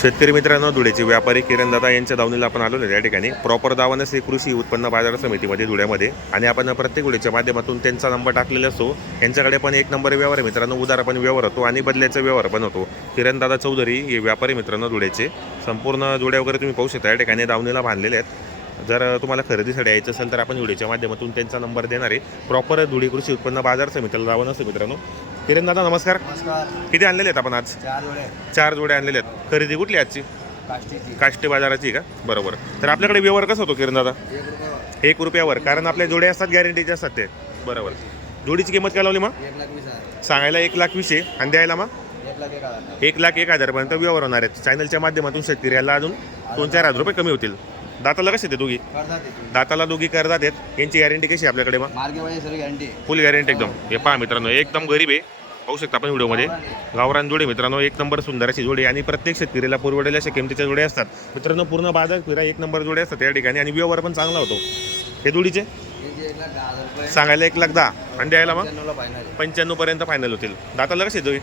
शेतकरी मित्रांनो धुळेचे व्यापारी किरणदादा यांच्या दावणीला आपण आलो या ठिकाणी प्रॉपर दावानस हे कृषी उत्पन्न बाजार समितीमध्ये धुळ्यामध्ये. आणि आपण प्रत्येक धुळेच्या माध्यमातून त्यांचा नंबर टाकलेला असतो. यांच्याकडे पण एक नंबर व्यवहार आहे मित्रांनो उदार पण व्यवहार होतो आणि बदल्याचा व्यवहार पण होतो. किरणदादा चौधरी हे व्यापारी मित्रांनो धुळेचे. संपूर्ण धुळ्या वगैरे तुम्ही पाहू शकता या ठिकाणी दावणीला बांधलेले आहेत. जर तुम्हाला खरेदीसाठी यायचं असेल तर आपण धुळेच्या माध्यमातून त्यांचा नंबर देणार आहे. प्रॉपर धुळे कृषी उत्पन्न बाजार समितीला जावं असं मित्रांनो. किरण दादा नमस्कार. किती आणलेले आहेत आपण आज? चार जोड्या आणलेल्या आहेत. खरेदी कुठली आजची? काष्टी बाजाराची का? बरोबर. तर आपल्याकडे व्यवहार कसा होतो किरण दादा? एक रुपये एक रुपयावर. कारण आपल्या जोड्या असतात गॅरंटीचे असतात ते. बरोबर. जोडीची किंमत काय लावली मग? सांगायला एक लाख वीस आहे. आणि द्यायला मग? एक लाख एक हजारपर्यंत व्यवहार होणार आहेत. चॅनलच्या माध्यमातून शेतकऱ्याला अजून दोन चार हजार रुपये कमी होतील. दाताला कसे ते दोघी? दाताला दोघी करतात आहेत यांची गॅरंटी कशी आहे आपल्याकडे मग? फुल गॅरंटी एकदम. हे पहा मित्रांनो एकदम गरीब आहे. पाहू शकता आपण व्हिडिओमध्ये. गावरान जोडी मित्रांनो एक नंबर सुंदर अशी जोडी आणि प्रत्येक शेतकरीला पुरवडेल अशा किमतीच्या जोड्या असतात. मित्रांनो पूर्ण बाजार फिरा एक नंबर जोड्या असतात या ठिकाणी आणि व्यवहार पण चांगला होतो. हे जोडीचे? सांगायला एक लाख दहा. आणि द्यायला मग? पंच्याण्णव पर्यंत फायनल होतील. दाताला कशी जोडी?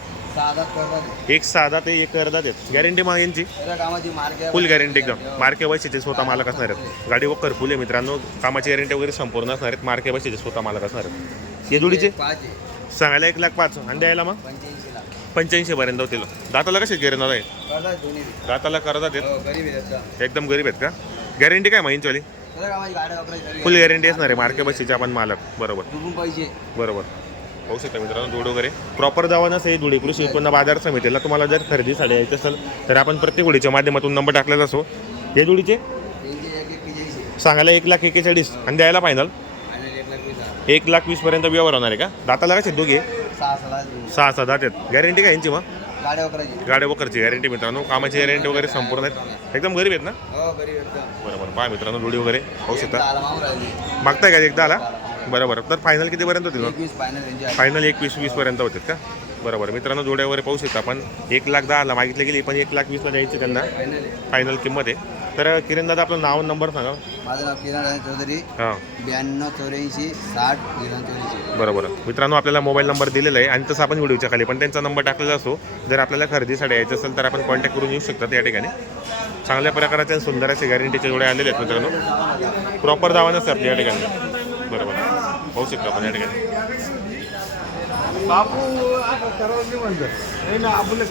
एक सहा ते एक अर्धा देत. गॅरंटी मग यांची? फुल गॅरंटी एकदम. मार्के बसीचे स्वतः मालक असणार आहेत. गाडी वक्कर फुल मित्रांनो. कामाची गॅरंटी वगैरे संपूर्ण असणार आहेत. मार्के बसीचे स्वतः मालक असणार आहेत. हे जोडीचे? सांगायला एक लाख पाच आणि द्यायला मग? पंच्याऐंशी लाख. पंच्याऐंशी पर्यंत होतील. दाताला कसे गिरणा आहे. दाताला करतात हो गरीब आहे त्याचा एकदम गरीब आहेत का? गॅरंटी काय सर्व फुल गॅरंटी असणार आहे. मार्के बसीचे आपण मालक. बरोबर. बरोबर. पाहू शकता मित्रांनो जोड वगैरे. प्रॉपर जावानच हे धुळे कृषी उत्पन्न बाजार समितीला तुम्हाला जर खरेदीसाठी यायचं असेल तर आपण प्रत्येक जोडीच्या माध्यमातून नंबर टाकलेला असो. हे जोडीचे? सांगायला एक लाख एकेचाळीस आणि द्यायला फायनल एक लाख वीस एक वीसपर्यंत व्यवहार होणार आहे का? दाताला कसे दोघे? सहा सहा दात आहेत. गॅरंटी काय यांची मग? गाड्या वकरची गॅरंटी मित्रांनो. कामाची गॅरंटी वगैरे संपूर्ण आहेत. एकदम गरीब आहेत ना? बरोबर पहा मित्रांनो जोडी वगैरे. पाहू शकता. मागताय का एकदा आला? बरोबर तर फायनल कितीपर्यंत होतील फायनल फायनल एकवीस वीसपर्यंत होतात का? बरोबर. मित्रांनो जोड्या वगैरे पाहू शकता आपण एक लाख दहाला मागितले गेली पण एक लाख वीसला द्यायची त्यांना. फायनल किंमत आहे. तर किरण दादा आपलं नाव नंबर सांगा. माझं नाव किरण राजे चौधरी. हां. ब्याण्णव चौऱ्याऐंशी साठ झिरो चौऱ्याऐंशी बरोबर. मित्रांनो आपल्याला मोबाईल नंबर दिलेला आहे. आणि तसं आपण व्हिडिओच्या खाली पण त्यांचा नंबर टाकलेला असतो जर आपल्याला खरेदीसाठी यायचं असेल तर आपण कॉन्टॅक्ट करून येऊ शकतात या ठिकाणी. चांगल्या प्रकारच्या सुंदर असे गॅरंटीचे जोडे आलेले आहेत मित्रांनो. प्रॉपर दावा नसते आपल्या या ठिकाणी. बरोबर. पाहू शकतो आपण या ठिकाणी. बापू आता सर्व मी म्हणतो नाही ना आपलं